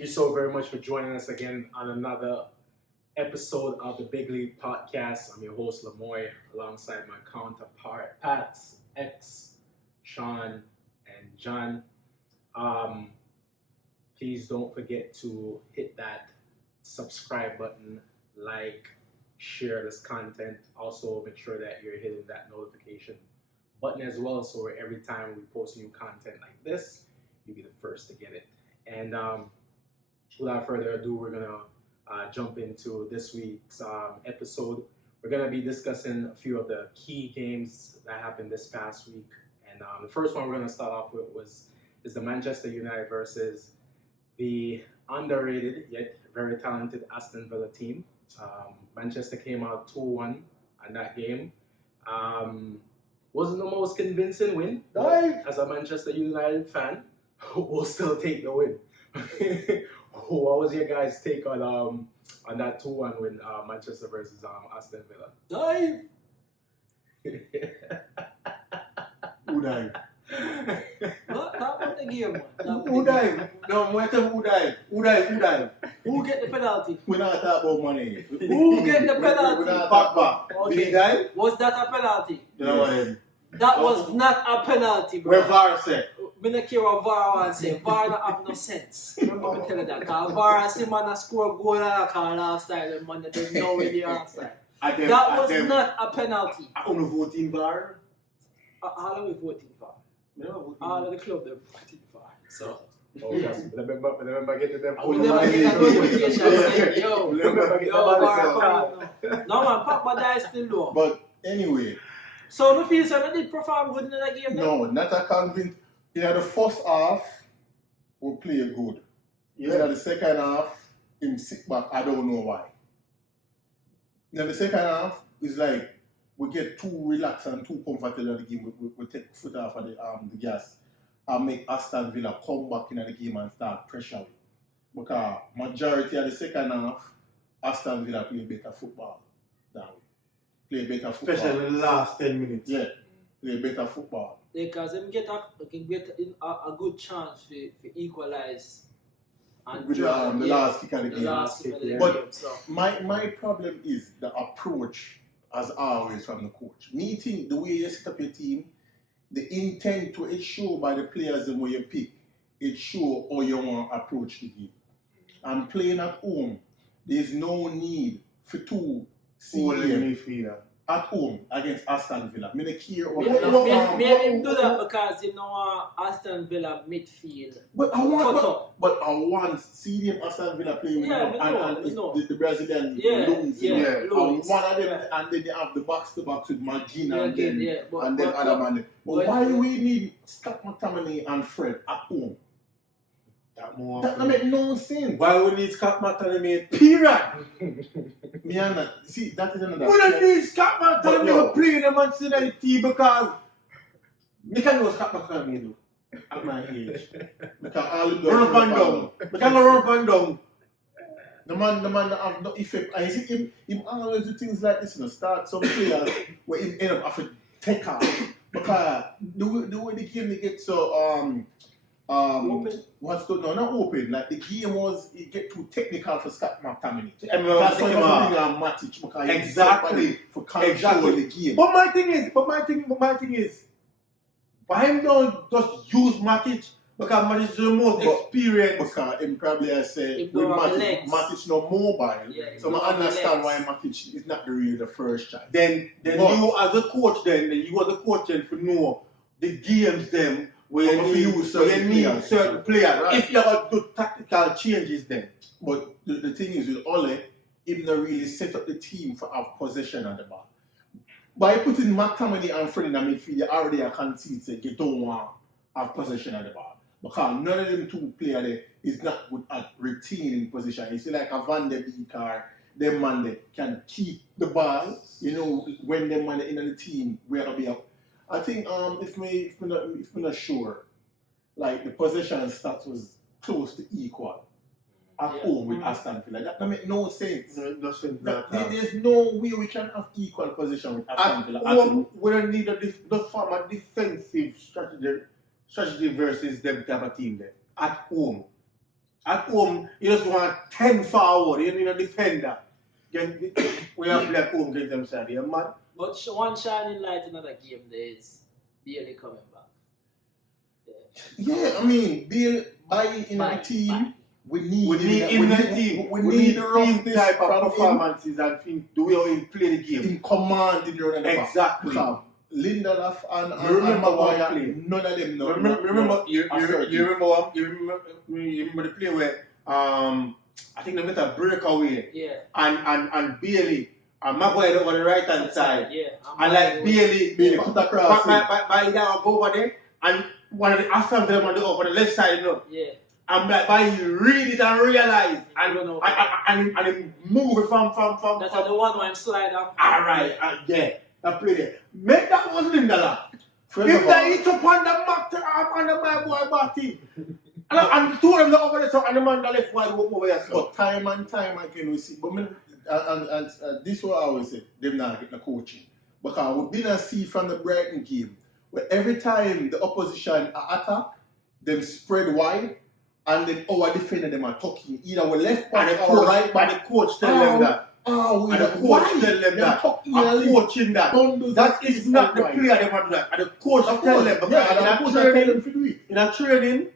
Thank you so very much for joining us again on another episode of the Bigleague podcast. I'm your host, Lamoy, alongside my counterparts, X, Sean, and John. Please don't forget to hit that subscribe button, like, share this content. Also, make sure that you're hitting that notification button as well, so every time we post new content like this, you'll be the first to get it. And without further ado, we're gonna jump into this week's episode. We're gonna be discussing a few of the key games that happened this past week. And the first one we're gonna start off with is the Manchester United versus the underrated yet very talented Aston Villa team. Manchester came out 2-1 on that game. Wasn't the most convincing win. As a Manchester United fan, we'll still take the win. What was your guys' take on that 2-1 win, Manchester versus Aston Villa? Dive! Who dive? That was the game, man. Who dive? No, wait till who dive? Who dive? Who get the penalty? We're not talking about money. Who get the penalty? We're not talking about. Okay. Did he dive? Was that a penalty? You know what I mean? That was not a penalty, bro. Where VAR said? Me not care what VAR want say. VAR don't have no sense. Remember me tell you that. Because VAR see man a score goal and a call last time and man there's no way they outside. That was not a penalty. I only vote in VAR. All of we voting VAR. No, All of the club they voting VAR. So Oh, yes. Remember getting them we never get a notification saying, yo, Remember getting VAR coming. No man, Pogba died still low. But anyway. So we feel so we did perform good in that game. No, not a convinced. In the first half, we play good. Yeah. In the second half, him sit back. I don't know why. In the second half, it's like we get too relaxed and too comfortable in the game. We take foot off of the gas and make Aston Villa come back in the game and start pressure. Because majority of the second half, Aston Villa play better football than we. Play better football. Especially in the last 10 minutes. Yeah, play better football. Because them get a good chance to equalize and With the last kick of the game. last kick of the game. But So my problem is the approach, as always, from the coach. Me think the way you set up your team, the intent to it show by the players and where you pick, it show how you want to approach the game. And playing at home, there's no need for two CM midfielder. at home against Aston Villa. I don't care what maybe do that because you know Aston Villa midfield. But I cut want, up. but I want see them Aston Villa playing Yeah, with we know, and we know. the Brazilian Yeah, Luis. yeah, And Luis. one of them, Yeah. and then they have the box to box with Magina Yeah, and then yeah, but- and then but- other man. But but- why we need Scott McTominay and Fred at home? That don't make no sense. Why we need Scott McTominay? Period. Me and that, see, that is another. We don't need Scott But McTominay no. to play in the Manchester United team because we can know Scott McTominay do at my age. Because all of Run up and down. We can run up and down. The man have no effect. And you see him always do things like this, start some players where him end up having to take off. Because the way the game they get so Open. what's good no, not open. Like the game was it get too technical for Scott McTominay. Everyone That's why take you him off. bring on Matic because he's Exactly. somebody for control Exactly. the game. But my thing is, why him don't just use Matic because Matic is the most experienced. Because him probably I say Him with don't have the Matic, legs. Matic no mobile. Yeah, So him I don't have the understand why legs. Matic is not really the first choice. Then But- you as a coach then you as a coach then for know the games them where How to you use certain need players. certain players. Right. If you have to do tactical changes then. But the thing is with Ole, him not really set up the team for have possession of the ball. By putting McTominay and Fred in the midfield, you already concede that you don't want to have possession of the ball. Because none of them two players there is not good at retaining position. You see like a Van de Beek or them man they can keep the ball, when them man in the team where be up. I think if we're not sure, like the possession stats was close to equal at home with Aston Villa. That make no sense. There's no way we can have equal position with Aston Villa. At home, we don't need the form of defensive strategy versus them type of team there. At home. At home, you just want 10 forward, you need a defender. We have to play at home against them side, you mad? But one shining light in another game there is Bailey coming back. Yeah, I mean, Bill, in a team, we need in the team. We need the team roughness type of from him performances and think the way he play the game. in command in the run. Exactly. Lindelof and Remember what Maguire, play. none of them know. Remember you assertive. remember the play where I think they made a breakaway Yeah. and Bailey and Maguire over the right hand side. Yeah. And like Bailey Put across. by down go over there and one of the Aston Villa on the over the left side, you know. Yeah. And like by you read it and realize and move it from That's the one where I'm slide up. alright, yeah. I play there. Make that was Lindelof. If they hit up on the mark on the my boy Barty. And two of them over there, so and the man that left wide over there. But time and time again we see. But this is what I always say, them not getting the coaching. Because we've been and see from the Brighton game, where every time the opposition attack, them spread wide, and then our defender them are talking either we left back or right back. And the coach tell them that. Oh, And the coach tell them that. A coach in that. That is not the player they want to do that. And the coach tell them because in a training,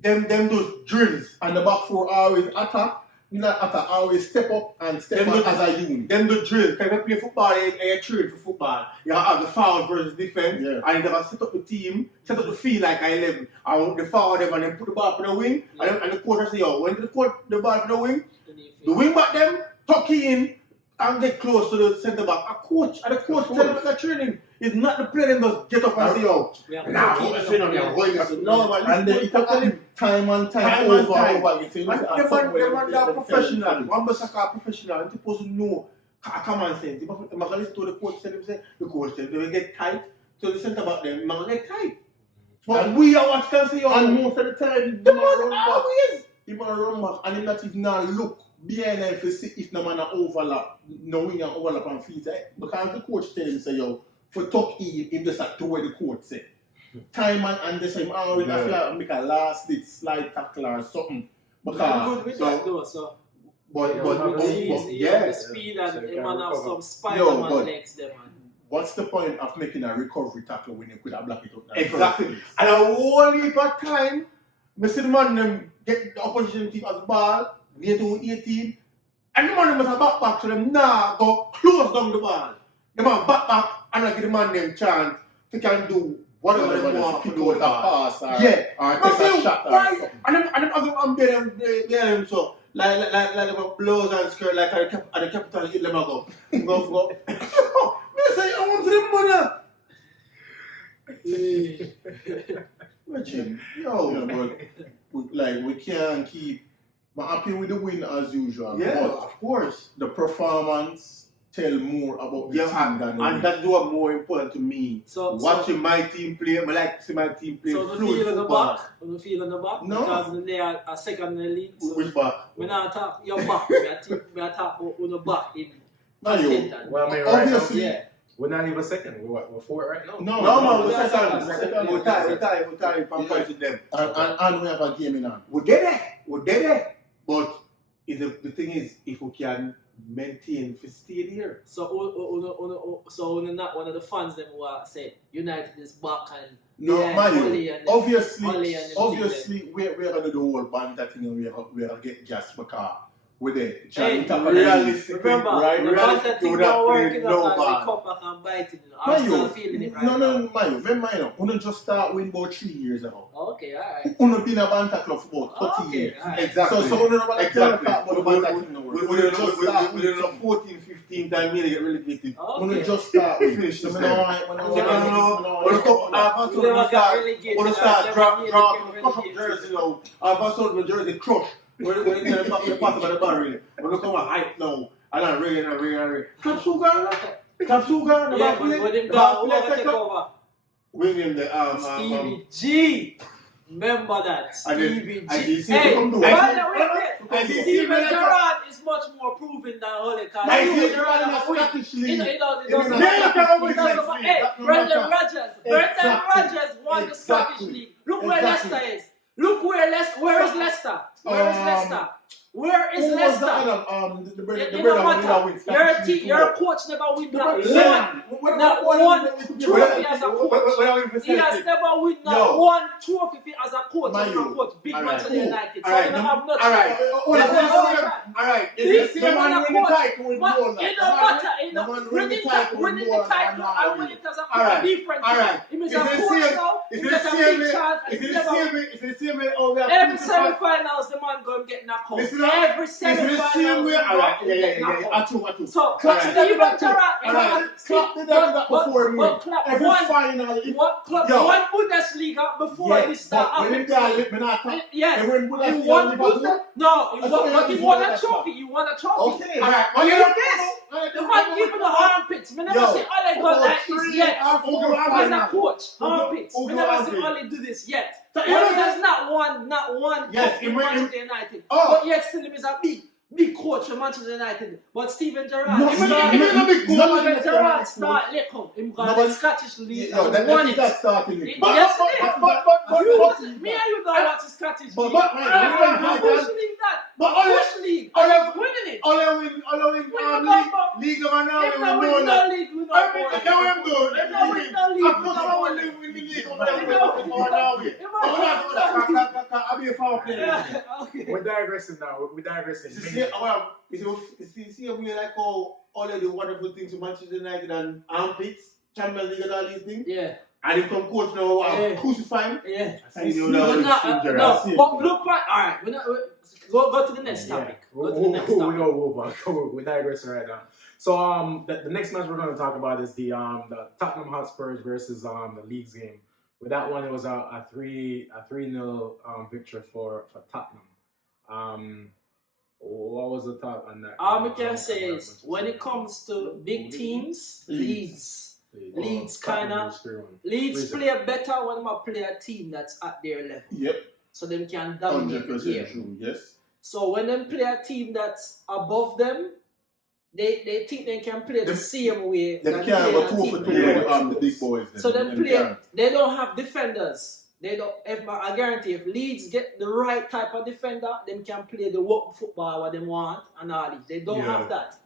them those drills. And the back four always attack, always step up and step back as a unit. Them the drills. If you play football, you train for football. You have the foul versus defense, and you have to set up the team, set up the field like a 11. And the foul them and then put the ball in the wing, and the coach will say, yo, when the ball in the wing, the wing back them, tuck in, and get close to the centre back. And the coach tell them the training. It's not the player that just get up and say, yo, nah, I'm going to no, man. And then it happen time and time over. They are professional. One must a professional. You're supposed to know common sense. If I'm going to listen to the coach, the coach said, they will get tight. So the centre back them, man, get tight. But we are watching and say, yo, and most of the time, the man always. He might run back and he not even now look behind him to see if no man overlap, no wing and overlap and feet. Because the coach tell him, say, yo, for tuck in just like do what the coach say. Time and the same always I feel like make a last bit slide tackle or something. Because good with that though, so. But The speed and the man have some Spider-Man legs there, man. What's the point of making a recovery tackle when you could have blocked it up? Exactly. And a whole heap of time, I see the man them get the opposition team as ball, near to 18, and the man them must have back so them now go close down the ball. The man back and I give the man them chance to can do whatever they want to do with the pass or take a shot or something. And them other them so like them blows and skirt like at the capital hit them go. Go. Me say I want them money. But like we can't keep. I'm happy with the win as usual. Yeah, but of course. The performance tell more about the team than the and win. that's what more important to me. Watching my team play, I like to see my team play. So the feel on the back, the feel on the back, no. because they are a second in the league. So which back? When I talk your back, we are talking on the back in. Well, I mean, obviously, right now, we're not even second. We're fourth right now. No, we're second. We're tied. I'm fighting them. And we have a game in hand. We did it. But the thing is, if we can maintain for stay there. So not one of the fans them who are say United is back and no, man. Obviously, we're gonna do whole band that thing and we're gonna get gas because we're there. Realistic. Remember, right? The band thing not working no as we come back and bite it. I'm still feeling it right now. No, remember, we just start winning about 3 years ago. Okay, alright. We been a band club for about 30 years. Right. Exactly. So we don't know exactly. We don't know 14, 15 times we get relegated. We just start. We finish the We start drop jersey now. I've sold the jersey crush. When you pass about the barrel, when you come a hype now, and I'm ring. Capsuga, yeah, but him down, who take over? Wing him the Stevie G. Remember that, Stevie G. Hey, wait. Steven Gerrard is much more proven than Ole Khan. Brendan Rodgers won the Scottish League. Look where Leicester is. Where is Leicester? is Who was Leicester. the other? The brother It who don't did not matter. win Scottish Your coach never win The that brother- not one trophy as a coach. He has never win not one trophy as a coach. As a coach, big Manchester United. So you don't have nothing. Alright. It's This the man man winning the coach. title with But more. it don't matter. Winning the title and winning it as a coach different. It means a coach now. He gets a big chance. It's the same way all we have Every semi-finals, the man going to get knocked out. Every semi-finals, So, Steven Gerrard, Klopp did that before me. but Klopp Every won. final. Klopp Yo. won Bundesliga before this start happened. Yes, He won he won Bundesliga. No, he won a trophy. He won a trophy. Okay. The man giving the armpits. Me never see Ole go like this yet. As a coach, armpits. Me never see Ole do this yet. So Ole has not won Yes, in Manchester United. Oh. But yet still him is a big coach for Manchester United. But Steven Gerrard start little. Him got the Scottish League and won it. That's starting it. Yes, me and you know what's the Scottish League. Bush League that. Bush League. Winning it. League of an hour, If not win no league, we not win. If not win no league, If not win no league, we not win. Yeah, okay. We're digressing now. We're digressing. See, we like all of the wonderful things to Manchester United and armpits, Champions League and all these things. Yeah. And he come coach now, crucify him. Yeah. And you No, know but look, alright, go to the next topic. Go to the next topic. We're digressing right now. So the next match we're going to talk about is the Tottenham Hotspurs versus the Leeds game. With that one, it was a 3-0 victory for Tottenham. What was the thought on that? All I can say is when it comes to big teams, Leeds play better when they play a team that's at their level. Yep. So them can dominate the 100% game. true. Yes. So when they play a team that's above them, they think they can play the same way. They can't have a 2 for 2 with the big boys. So they don't have defenders. I guarantee if Leeds get the right type of defender, they can play the work football what they want and all this. They don't have that.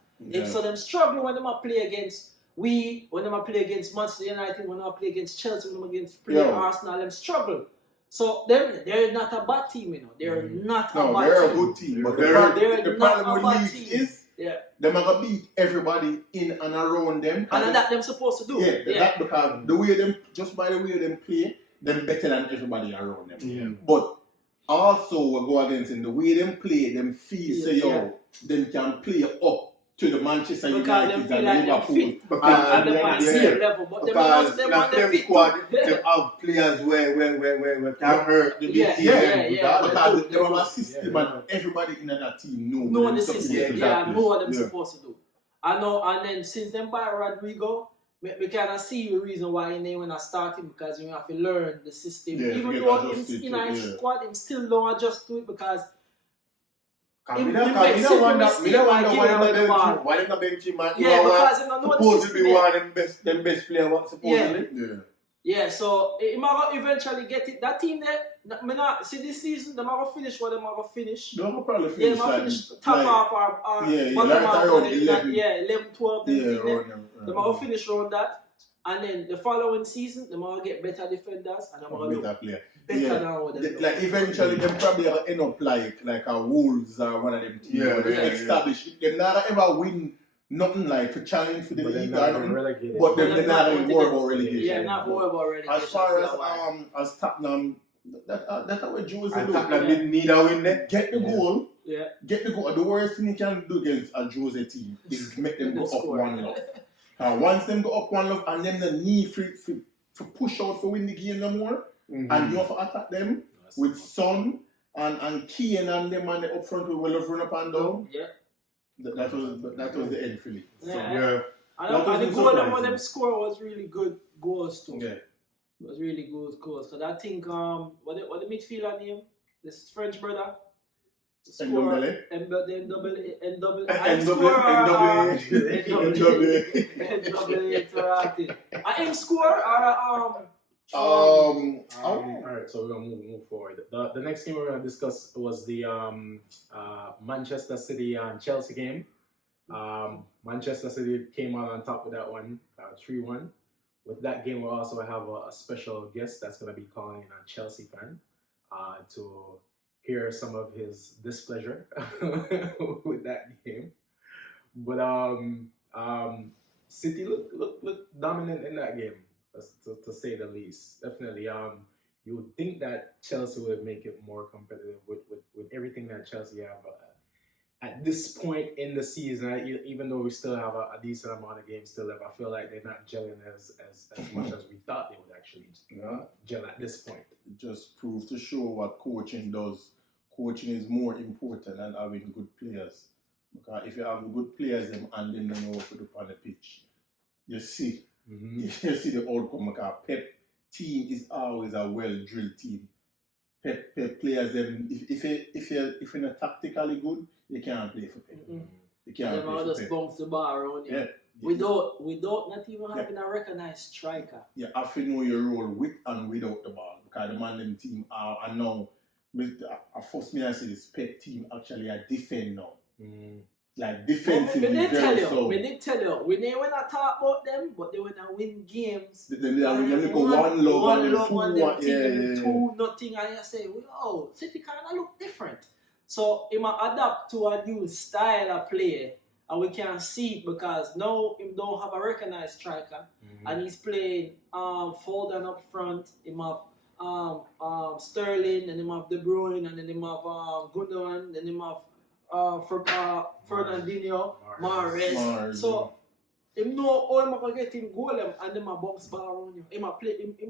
So them struggle when they play against when they play against Manchester United, when they play against Chelsea, when they play Arsenal, them struggle. So they're not a bad team, you know. They're not a bad team. They're a good team. But the problem with Leeds is they're going to beat everybody in and around them. And that's them supposed to do. That because the way them, just by the way them play, them better than everybody around them. Yeah. But also we go against them, the way them play, them feel them can play up to the Manchester United and Liverpool. And them on the same level. But them on the fit squad to have players where can hurt the big team. Because they have a system and everybody in that team know the system. Know what they're supposed to do. I know, and then since them buy Rodrigo, we kind of see the reason why they when I starting because you have to learn the system. Even though in our squad, him still don't adjust to it because why them bench him? Because they don't know the system. One of them best player supposedly. Yeah, so he might eventually get it. That team there, see this season, they might finish what they might finish. They'll probably They finish. might finish top half or bottom half. 11, 12. They might finish around that. And then the following season, they might get better defenders and they might better player. Better than what they like eventually, they probably end up like a Wolves or one of them teams. They establish. They never ever win nothing like to challenge for the league. But they're not worried about relegation. Yeah, not worried about relegation. As far as Tottenham, that's what Jose do. Tottenham didn't need a win there. Get the goal. Yeah. Get the goal. The worst thing you can do against a Jose team is make them go up 1-0. Once them go up 1-0 and then the need for push out for win the game no more, and you have to attack them with Son and Keane and them and the up front with Willow run up and down. Yeah. That was the end for me. And the goal that them score was really good goals too. Yeah. It was really good goals. Because I think what the midfielder name? This French brother. Ndombele. Him score or Alright, so we're gonna move forward. The next game we're gonna discuss was the Manchester City and Chelsea game. Manchester City came out on top with that one, 3-1. With that game, we'll also have a special guest that's gonna be calling in a Chelsea fan to hear some of his displeasure with that game. But City looked dominant in that game, to say the least. Definitely. You would think that Chelsea would make it more competitive with everything that Chelsea have at this point in the season. Even though we still have a decent amount of games still left, I feel like they're not gelling as much as we thought they would actually gel at this point. It just proves to show what coaching does. Coaching is more important than having good players. Because if you have good players and then they know what to do on the pitch, you see the outcome. Because Pep team is always a well-drilled team. Pep players them. If you're not tactically good, you can't play for Pep. You can't play for just Pep. bounce the ball around you. Yeah. Without not even having a recognized striker. You have to know your role with and without the ball. Because the man them team are now. First me I say this Pep team actually a defend now. Like defensively Me did very tell so. you. We never wanna talk about them, but they wanna win games. Then they look one love and then 2-1. 2-0, and you say, oh, City kinda look different. So he might adapt to a new style of play, and we can see it because now he don't have a recognized striker, and he's playing Foden up front. He have Sterling, and he have De Bruyne, and then he have Gundogan, then he have Fernandinho, Mahrez. So him know how him gonna get him goal and him a bounce ball around you. Him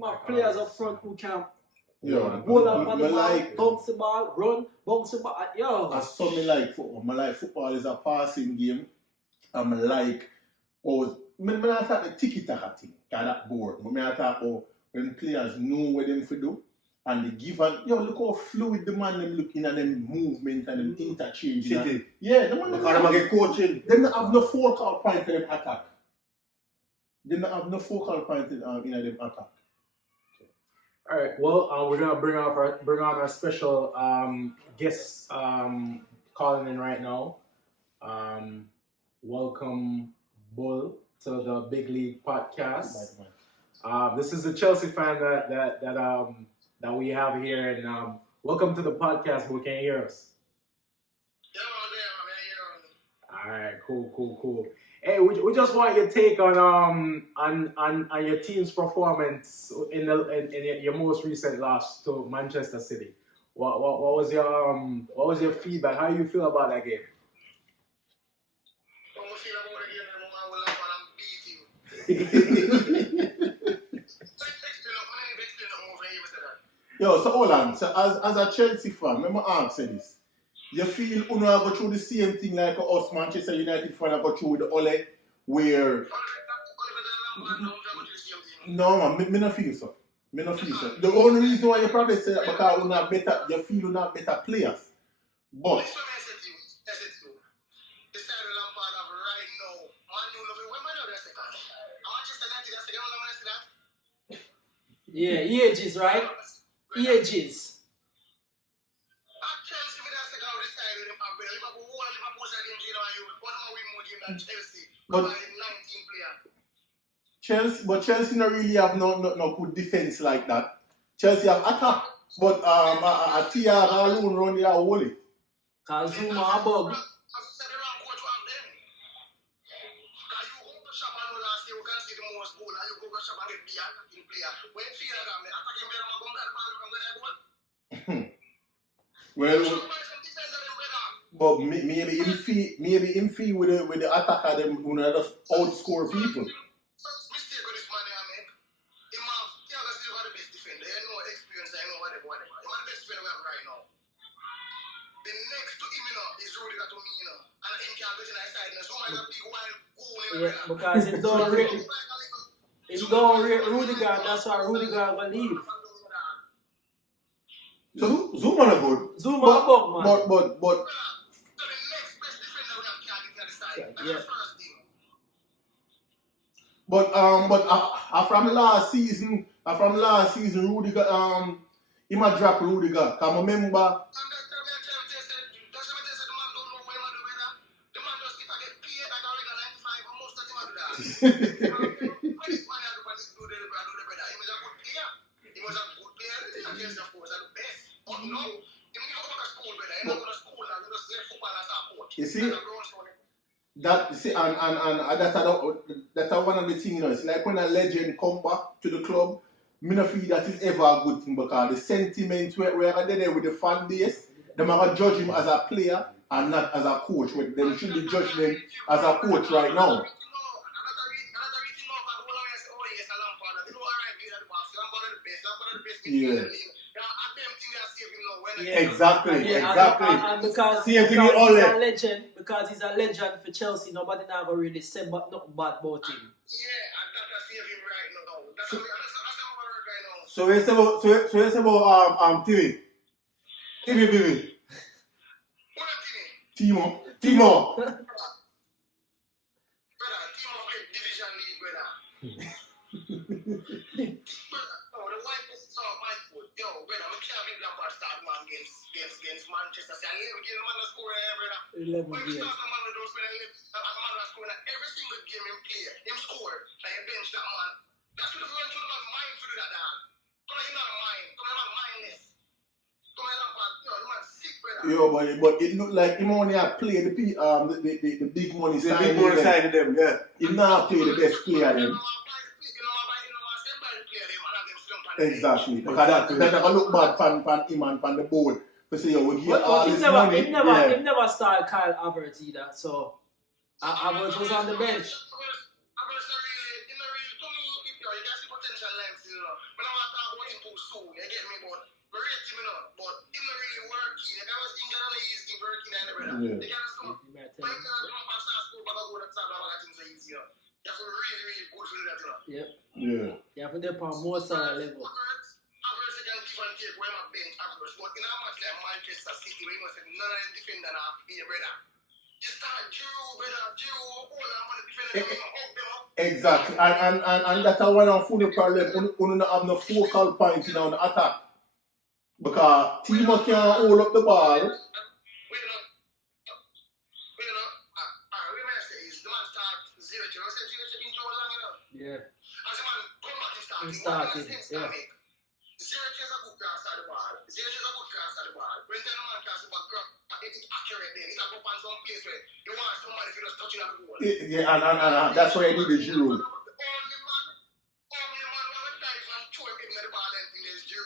have players up front who can goal up on the ball, bounce the ball, run, bounce the ball. Yo. That's something like football. I like football is a passing game. I'm like I talk the tiki-taka thing, that board. I talk about when players know what them to do. And they give and look how fluid the man them looking at them movement and them interchange. City. Yeah, the man them get coaching. They don't have no focal point in them attack. They don't have no focal point in them attack. All right. Well, we're gonna bring on our special guest calling in right now. Welcome, Bull, to the Bigleague podcast. This is the Chelsea fan that we have here, and welcome to the podcast. Who can you hear us? All right, cool. Hey, we just want your take on your team's performance in your most recent loss to Manchester City. What was your feedback? How do you feel about that game? Yo, so hold on. So as a Chelsea fan, let me ask you this. You feel Uno go through the same thing like us Manchester United fan go through with the Ole, where no man, me not feel so. The only reason why you probably say that because you feel you have better players. But yeah, ages, right? Ages. Chelsea not really have no good defense like that. Chelsea have attack, but a Tiago alone run the whole it. Kazuma a bug. Well, but maybe him feel with the attacker them who just outscore people. Yeah, because it don't rate Rudiger, that's why Rudiger will leave. So Zuma not good. Zuma a bug, man. But Yeah. But I from last season, Rudiger, he might drop Rudiger. Cause I remember. You see, that's one of the things, you know. It's like when a legend come back to the club, me not feel that is ever a good thing because the sentiment where are there with the fan base, they might judge him as a player and not as a coach. When they should be judging him as a coach right now. Yeah. Exactly. And because he's a legend, for Chelsea, nobody never really said but nothing bad about him. So you say about Timo. Against Manchester City. I never give him a score every 11 games. Every single game him play, him score, and he bench that man. That's what the French would have mind to do that, dog. Come on, he's not a mind. Come on, not mindless. Come on, the man sick, brother. Yo, but it look like him only have played the big money side. The big money side of them, yeah. He not play the best player them. Exactly. Because that never look bad pan him and pan the board. To say, yo, we give all this money. He never started Kyle Havertz either, so Havertz was on the bench. Yeah. Yeah. You have to dip on more side level. Manchester City, we must have none of them defender now be a brother. You start Exactly. And that's one of the problem. We don't have no focal point in the attack. Because Timo can hold up the ball. Yeah. He started, yeah. Yeah, and that's why I do the Giroud.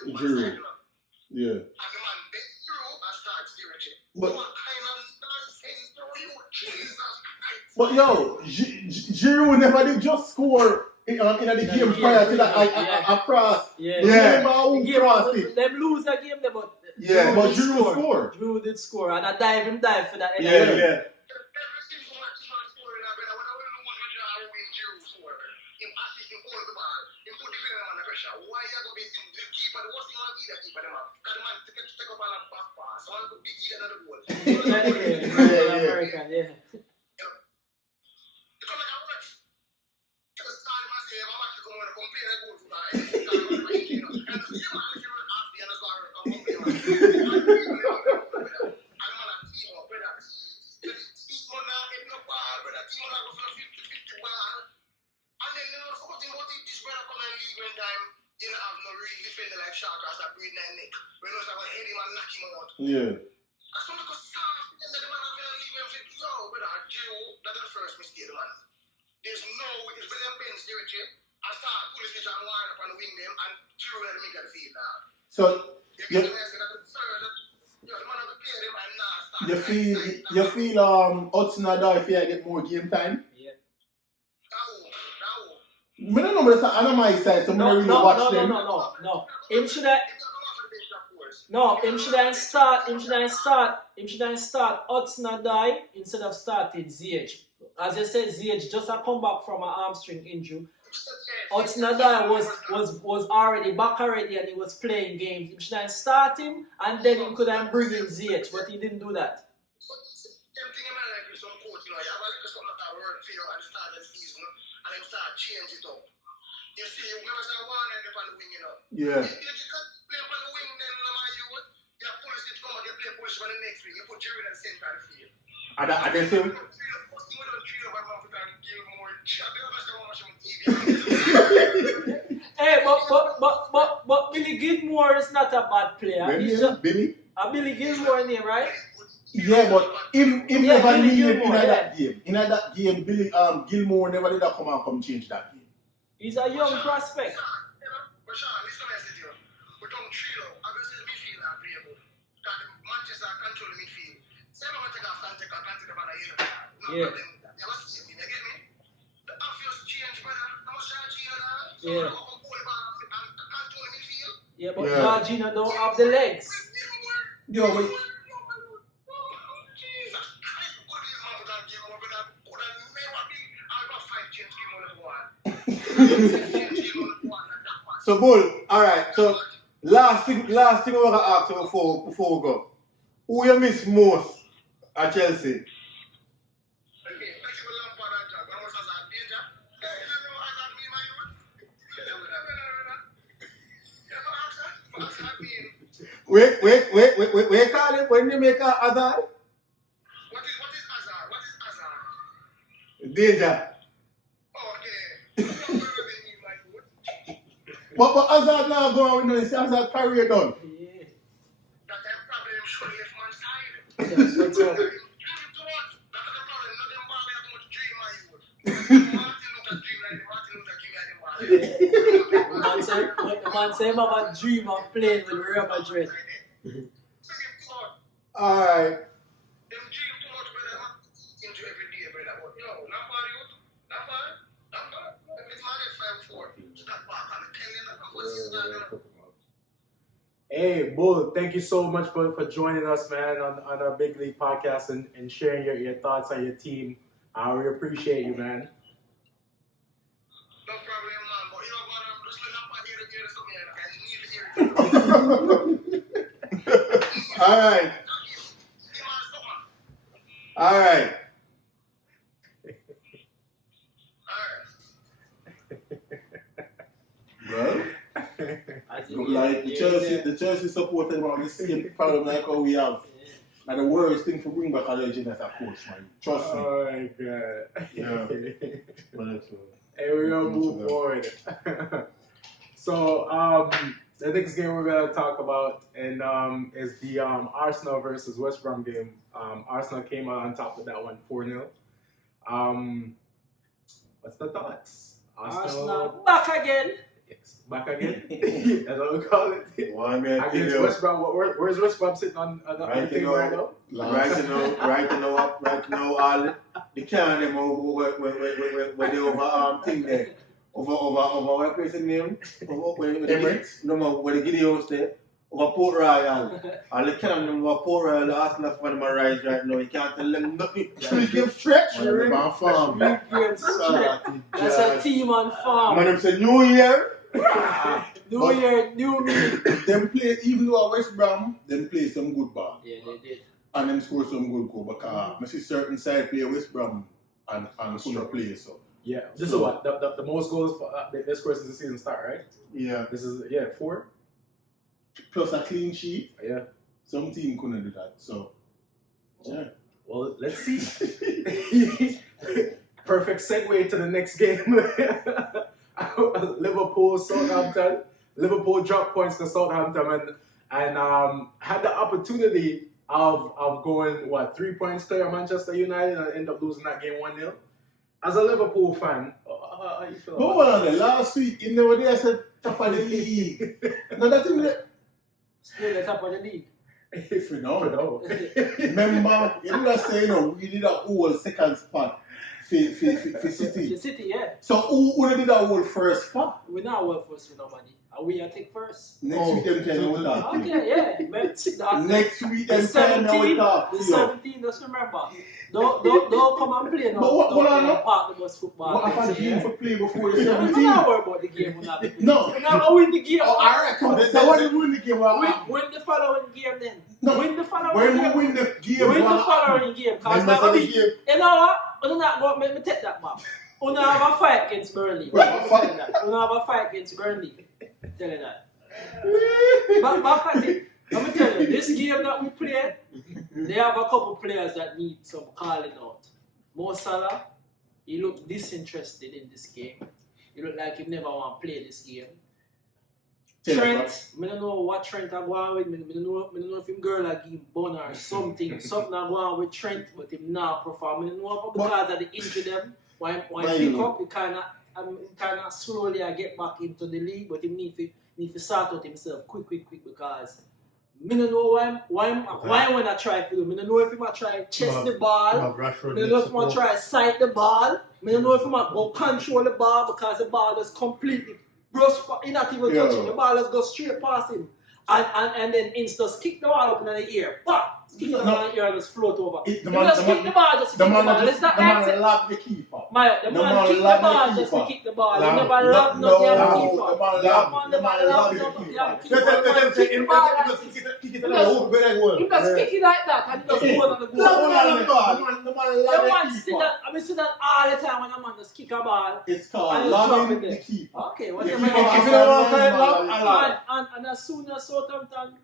Giroud. Yeah. But yo, Giroud never did just score in the game prior to that across. Yeah. Them lose that game, but Giroud scored. Giroud did score, and I dive for that. Yeah. American, yeah. Yeah. So you feel Hudson-Odoi if you get more game time? Yeah. I don't know but it's on my side, so I don't really watch them. No. Him shouldn't start Hudson-Odoi instead of starting ZH. As you said, ZH just a come back from an hamstring injury. Hudson-Odoi was already back already and he was playing games. He shouldn't start him and then he could have bring in ZH, but he didn't do that. You see, you never say one and on the wing, you know. Yeah. If you can play on the wing, then you have police to come and you play police for the next week. You put Jerry at the center of the field. And they say, Hey, but Billy Gilmore is not a bad player. He's just Billy? a Billy Gilmore name, right? Yeah, but him Yeah, never Billy knew in Gilmore, that game. In that game, Billy Gilmore never did that come change that game. He's a young prospect. Yeah. Yeah. Yeah, but Georgina don't have the legs. Yo, but so Bull, alright, so last thing I want to ask you before we go. Who you miss most at Chelsea? Wait, call it when you make a Hazard? What is Hazard? What is Hazard? Danger. Okay. But Hazard now go on, you see Hazard career done. Yeah. That problem should left man side. That's what's up. Dream too much. That's the problem. Not them ball have too much dream my youth. Martin Luther dream like Martin Luther King like The man say him have a dream of playing with Real Madrid. Alright. Them dream too much, brother. Into every day, brother. But yo, Lampard youth. Lampard. It's man at 5-4. Stop back. I'm telling you, what's his name? Hey, Bull, thank you so much for joining us, man, on our Big League podcast and sharing your thoughts on your team. I really appreciate you, man. No problem, man. But you know what? I'm just looking up here to hear something. Alright. Alright. Well, like the Chelsea supporters have the same problem like how we have. And the worst thing for bring back a legend as a coach, man. Trust me. Oh my god. Yeah. Hey, we're gonna move forward. So the next game we're gonna talk about is the Arsenal versus West Brom game. Arsenal came out on top of that one 4-0. What's the thoughts? Arsenal back again. Yes, back again. That's what we call it. Well, I mean, Against West Brom. Where's West Brom sitting on the thing right now? Right now, all the can them over where they over thing there. Over what place in name? Over Emirates? No more where the Gideons there. Over Port Royal. All the can them over Port Royal. The Arsenal fan my rise right now. You can't tell them nothing. 3 game stretch. Farm. That's a team on farm. Man, them say New Year. New Year, new me. Them play, even though West Brom, them play some good ball. Yeah, they did. And them score some good goal. Because I see certain side play West Brom and some play so. Yeah, this is what the most goals for they scored since the season start, right? Yeah. This is 4 plus a clean sheet. Yeah. Some team couldn't do that. So yeah. Well, let's see. Perfect segue to the next game. Liverpool, Southampton. Liverpool dropped points to Southampton and had the opportunity of going 3 points clear of Manchester United and end up losing that game 1-0. As a Liverpool fan, how you feel? But well, last week in the day I said top of the league. Now that thing that Still the top of the league. if you know. Remember, You did not say we did a whole second spot for City. The City, yeah. So who did that whole first spot? We not work first with nobody. Are we a take first? Next week them can know that. Okay, yeah. But Next week the them can know 17, that. the 17, just remember. Don't come and play no. But what I know? Part of us football. What have a game for play before the We 17? not worry about the game. We not. No. We not win the game. Oh, alright, so that's why you win the game. Win the following game then. No. Win the following When game. you win the game, Win the following game. Cause Remember the game. you know what? I'm not going to make me take that, man. Una have a fight against Burnley. Well, I'm telling that. Una have a fight against Burnley. I'm telling that. But back at it. Let me tell you, this game that we play, they have a couple players that need some calling out. Mo Salah, he looked disinterested in this game. He looked like he never want to play this game. Trent, I don't know what Trent are going with. I don't know if him girl are giving bun or something. Something are going on with Trent, but him not perform. I don't know if because of the injury them. When pick up, he kind of slowly get back into the league, but he need to sort out himself quick because I don't know why when I try to do. I don't know if he might try chest the ball. I don't know if he might try sight the ball. I don't know if he might go control the ball because the ball is completely brushed. He not even touching the ball. Just go straight past him, and then Instas kick the ball up in the air. Pop! Kick the ball in the air and just float over. Just kick the ball, just kick the ball. Let's not act it. Lob the keeper. The man kick the ball just to kick the ball. He never lob no damn keeper. The man lob no damn keeper. He just kick it like that and he just go on the ball. I see that all the time when a man just kick a ball. It's called lobbing the keeper. Okay, If whatever. you don't want to lob, And as soon as Southampton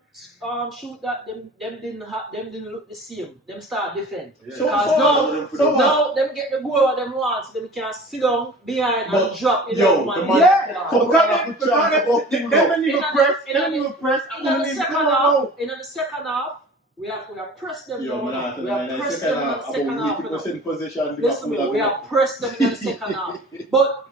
shoot that, them didn't look the same. Them start defend. So Now them get the goal what them want, so them can sit down behind and drop in yo, the man. the man- Yeah, Come because they even press. In the second half, we have pressed them Yo, man, down. We have pressed them in the second half. about 80% possession. Listen to me, we have pressed them in the second half. But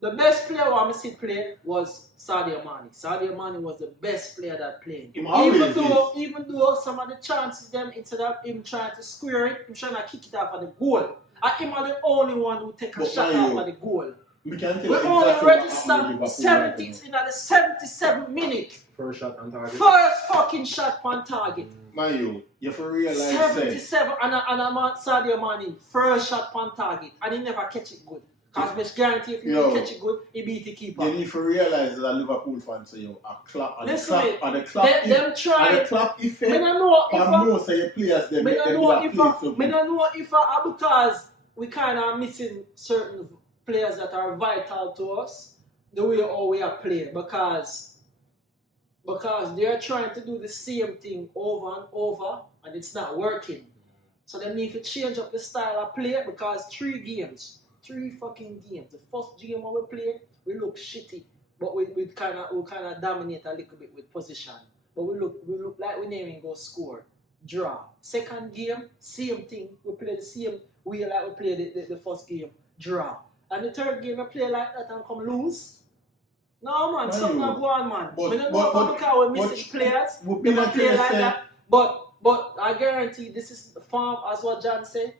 the best player who I see play was Sadio Mane. Sadio Mane was the best player that played. Even though some of the chances them, instead of him trying to square it, him trying to kick it out for the goal. And him are the only one who take a shot out for the goal. We can tell We you only exactly what registered happened with Liverpool 70 in the 77th minute. First shot on target. First fucking shot on target. Man, you have to realize say, 77 and a man Sadio Mane first shot on target and he never catch it good. Cause best guarantee if you don't catch it good, he beat the keeper. you need to realize that Liverpool fans say a clap and Listen, the clap effect I don't know if and most of your players them I don't know if because we kind of missing certain players that are vital to us the way how we are playing because they are trying to do the same thing over and over and it's not working. So they need to change up the style of play because 3 fucking games. The first game we played, we look shitty, but we kind of dominate a little bit with position. But we look like we never even go score. Draw. Second game, same thing. We play the same way like we played the first game. Draw. And the third game we play like that and come lose. No man, something not go on man. We don't know because we're missing players. We don't play like that. But I guarantee this is the farm, as what John said.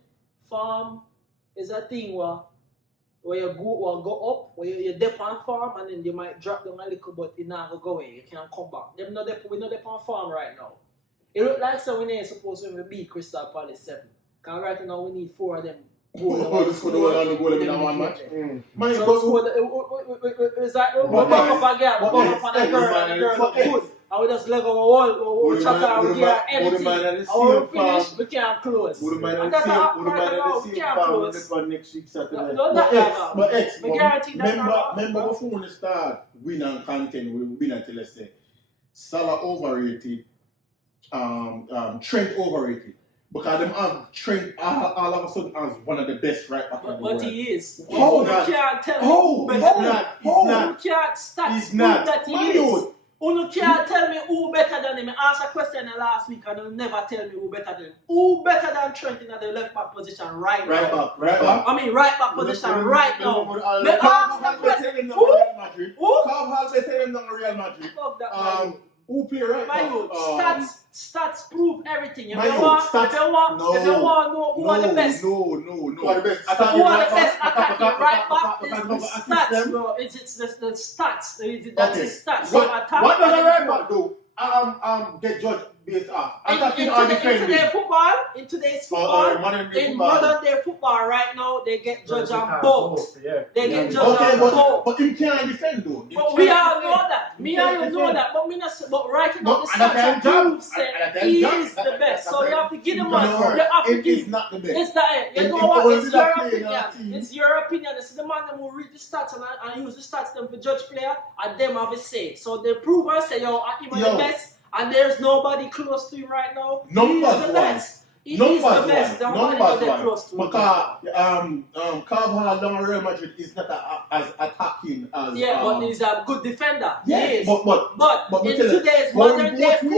Farm is a thing where you go up, where you dip on farm and then you might drop down a little but it not go away. You can't come back. We're not dip on farm right now. It look like so we ain't supposed to beat Crystal Palace 7. Because right now we need 4 of them. Just put the one on the goal in one match. Man, So it's like we're back up again. We're back up on the girl and the girl look good. And we just leg over wall, we chat out, we get everything. And when we finish, we can't close. Would mind And at that's how right now we can't close. next week Saturday. Remember before when they start win and content, we win until let's say Salah overrated, Trent overrated. Because them have Trent all of a sudden as one of the best right back in the world. But he is. How? You can't tell me How? who He's better. not. You can't stats He's prove not. that he Man, is. you- You can't tell me who better than him. I asked a question last week and you'll never tell me who better than him. Who better than Trent in the left back position right now? Right back. I mean right back position right now. Me ask the Carvajal question. better than Who? Real Madrid. Who? Carvajal better than Real Madrid. Fuck that man. Who play right My back? youth, stats prove everything. If My you youth, want stats- to know who are the best. No. Who are the best? Who are the best attacking right back? It's the stats, bro. It's the stats. That's the stats. What does a right back do? Get judged based off? In Attacking or defending? today's football, in modern day football right now, they get judged on both. Yeah. They get judged Okay, on both. but him can't defend though. But we all know that. Me and you know that. But me not. But right now, the stats proves that he is the best. So you have to give him one. You have to It give. is not the best. It's that. You It- know it what? always It's is a your player in our opinion. team. It's your opinion. It's the man that will read the stats and use the stats them for judge player, and them have a say. So they prove and say, yo, I'm the best, and there's nobody close to him right now. Numbers He's the wise. best. He is the best. Nobody close to him. Because Carvajal down Real Madrid is not as attacking as Yeah, but he's a good defender. yeah, He is. but But we in tell you, today's going modern day both ways.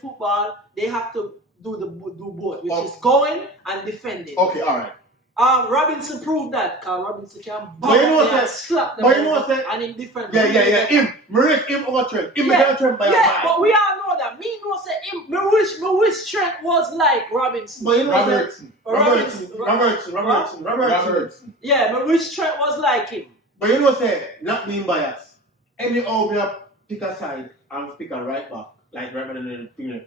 football, they have to do both, which Oh. is going and defending. okay, all right. Robinson proved that, because Robinson can But you know what and I- slap them but you know what I- over and in different. Yeah. Him. Rate him over Trent. Him Yeah, better Trent by a yeah, mile. but we all know that. Me know say him. Me wish Trent was like Robinson. But you know what I- Robertson. Robertson. Yeah, me wish Trent was like him. But you know what I say? Not being biased. Anyhow, we have pick a side and pick a right back. Like rather than the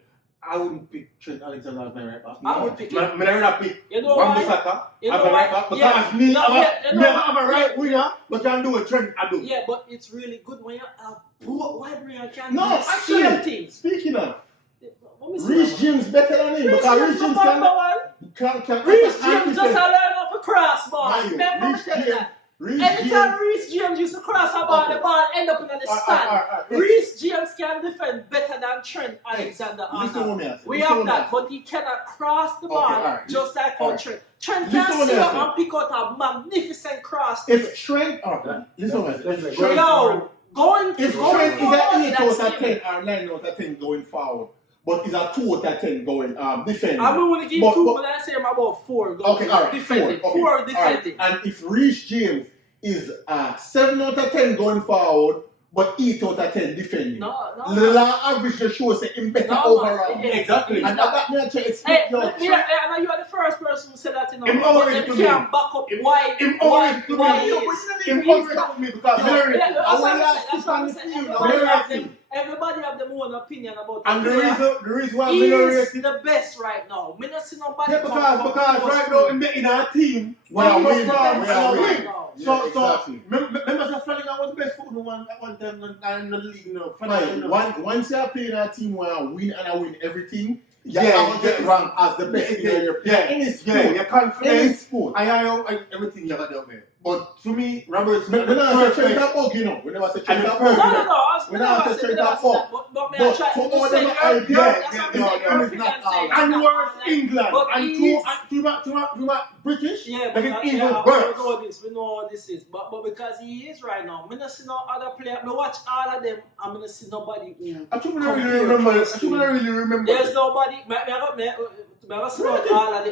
I wouldn't pick Trent Alexander as my right back. I would pick him. I'm rather pick You know Wan why? Bissaka You as know a why? right back because Yeah. me, No, I'm yeah, you know why? a right winger, but can do what Trent I do. Yeah, but it's really good when you have both wide winger can No, do the same actually, things. speaking of, Let me see Reece that James better than him one. because Reece Reece James James can Reece attack and James just defend. a learn off a crossbar. Mind you, Remember me Reece telling James- that. Reece Anytime James- Reece James used to cross a ball, the ball end up in the stand. Reece James can defend better than Trent Alexander Listen Arnold. what me I say. We Listen have what me I that, say. but he cannot cross the ball alright. just like how Alright. Trent. Trent Listen can what sit me I up say. and pick out a magnificent cross. If Trent, listen what I say. If Trent, Yo, going if going Trent is forward, an 8 that's out of him. 10 or 9 out of 10 going forward, but he's a 2 out of 10 going defending. I'm going to give But- 2, but- but I say I'm about 4 going Okay, alright. defending. 4, 4 okay, defending. alright. And if Reece James is 7 out of 10 going forward, but 8 out of 10 defending. No. The law average just shows that him better No, overall. man. Exactly. And that me actually Hey, explain your look, Trent. I know you are the first person who said that, you know. Him But already them to me. can't back up why Him already to why me. he Yeah, is. but Him he's already not- to me because No, Hillary- Yeah, that's what I'm saying. That's That's what I'm the saying. field. Everybody have their own opinion about And the player. reason why He Hillary is the best right now. Me not see nobody. yeah, because right now in our team, We are we winning. from We are win. winning. So, exactly. remember just Fellingham was the best footballer one at one time in the league, you know. Once you are playing a team where I win and I win everything, you Yeah, have to get ranked as the best player you're playing. Any sport. you're confident. Any sport. Everything you got there, man. But to me, Robert's We never say Trent that bug, you know. We never say Trent that bug. No, I was We never say Trent that bug. But me I But try for to all say them Europe, idea, that's yeah, what I'm no, saying. no, Europe it's can not say all. it's and not worse like- England but and he is- to British. Yeah, like but it's yeah, even we worse. know this. We know what this is. But because he is right now, me not see no other player. Me watch all of them. I'm gonna see nobody who. I don't really remember. There's nobody. Me see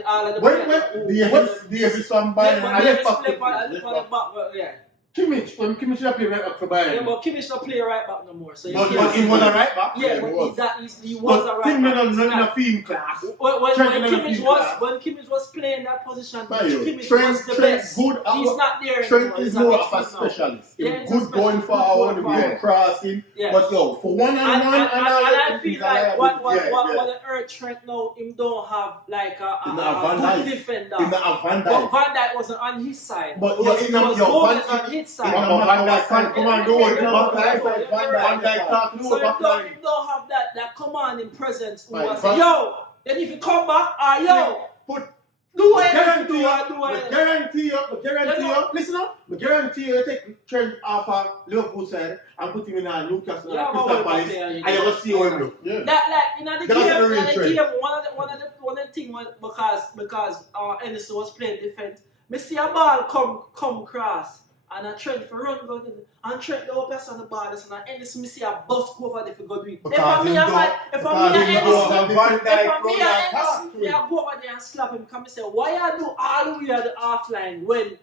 all of the When players. Davis from Bayern, But I left Davis back play to for left the back. back. Yeah. Kimmich, when Kimmich should play right back for Yeah, Bayern. but Kimmich not play right back no more. So you But can't he see was a him. right back. Yeah, he but was. he was a But right Tim back. not He's in not. a film class. When Trent in a Kimmich field was class. playing that position, Mario, Kimmich Trent- was the Trent best. good at He's what- not there Trent anymore. is He's more not of a there now. specialist. Yeah, He's he's a good going specialist. forward, Good good going crossing. Yeah. But yo, for one And and one, I feel like what yeah. the Earth Trent now, him don't have like a He's not a Van good Dijk. defender. In the Van But Dijk. Van Dijk wasn't on his side. But it was, yeah, it no, was yo, Gomez Van- on his in side. the Van Dijk side. come on, do it. Yeah, Van Dijk, yeah, Van yeah, Dijk talk So no if back don't have that commanding presence who Right, was but- yo, then if you come back, Put do guarantee it, you, do it. guarantee you, Yeah, listen up, guarantee you take Trent off of Liverpool side and put him in a Newcastle Yeah, and but Crystal what Palace, player and you will see how him look. Yeah. That like in the That's the game, real in the trend. game, one of the thing was because Anderson was playing defense. Me see a ball come cross and a Trent for run go and Trent the pass on the ball and Anderson me see a bus go over there for go do it. If I'm me and Anderson, me I go over there and slap him. Come and say why you do all the way at the half line when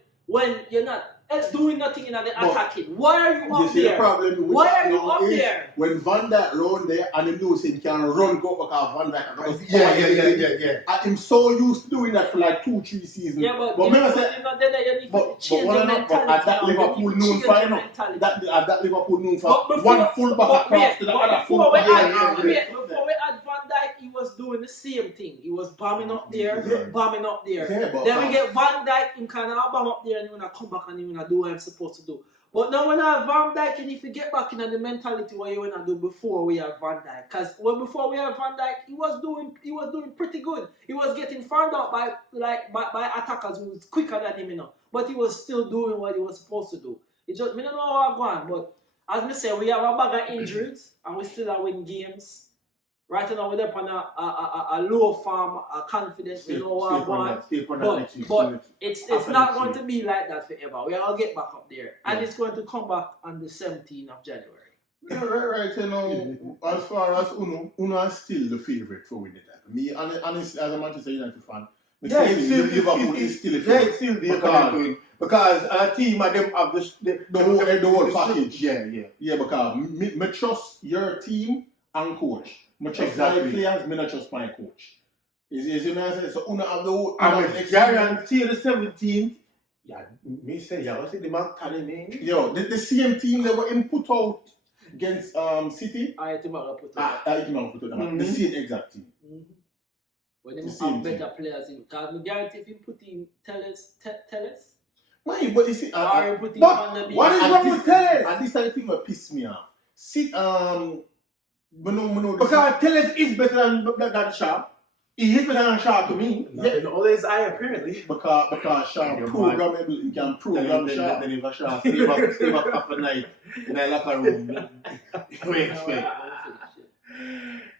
you're not else doing nothing in the attacking? Why are you You up see the there? problem with Why that are you now up is there? when Van Dijk run there and he knows he can run go because Van Dijk can just Yeah. and I'm so used to doing that for like 2-3 seasons. Yeah, but remember say, you know, then you need to but change what your I'm not, mentality. but at that now. Liverpool You need to known change for your enough. mentality. At that Liverpool known for But before- one full back across to the other full before we back. before we had Van Dijk, he was doing the same thing. He was bombing up there, Yeah. bombing up there. Yeah, but Then we get Van Dijk, him kind of bomb up there, and he wanna come back and he wanna do what I'm supposed to do. But now when I have Van Dijk, and if you get back in the mentality what you wanna do before we have Van Dijk, because before we have Van Dijk, he was doing pretty good. He was getting found out by attackers who was quicker than him, you know. But he was still doing what he was supposed to do. It just me don't know how I go on, but as me say, we have a bag of injuries and we still are win games. Right now we're up on a low form, a confidence, we know what I want. But it's not going to be like that forever. We all get back up there. And it's going to come back on the 17th of January. Right, you know, as far as Uno is still the favourite for winning that. Me, honestly, as a Manchester United fan, Liverpool is still a favourite. It's still there because a team of them have the whole package. Yeah. Because me trust your team and coach. Me trust my players, me not trust my coach. Is you know what I'm saying? So Uno have the whole. I mean, guarantee the 17th. Yeah, me say, yeah, what's the man telling me? Yo, the same team that were input out against City. I think I'm put The same exact team. But they have better players in. Because I guarantee if you put in Tellus. Why? But you see, Or you put in Van der Beek. what is wrong with Tellus? And this is the thing that piss me off. See, because Tellus is better than Shaw. He is better than Shaw to me. In all his eye, apparently. Because Shaw programmable, he can program Shaw. Then if Shaw stay back after night in a locker room, wait.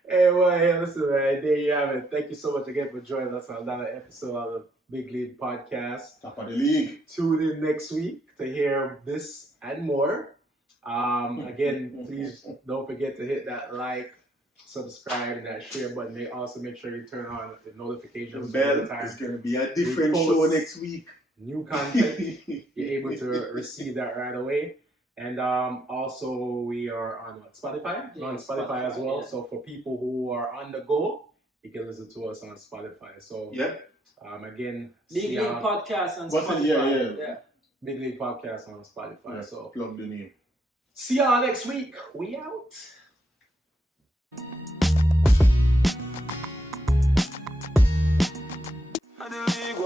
Hey, well, hey, listen, man, there you have it. Thank you so much again for joining us on another episode of the Big League Podcast. Top of the league. Tune in next week to hear this and more. Again, please don't forget to hit that like, subscribe, and that share button. Also make sure you turn on the notifications. The bell is going to be a different show next week. New content, you're able to receive that right away. And also we are on Spotify. Yeah, on Spotify as well. yeah. So for people who are on the go, you can listen to us on Spotify. So again, Big League Podcast on What's it? Spotify. Yeah. Big League Podcast on Spotify. Yeah, So plug the name. see y'all next week. We out. The league,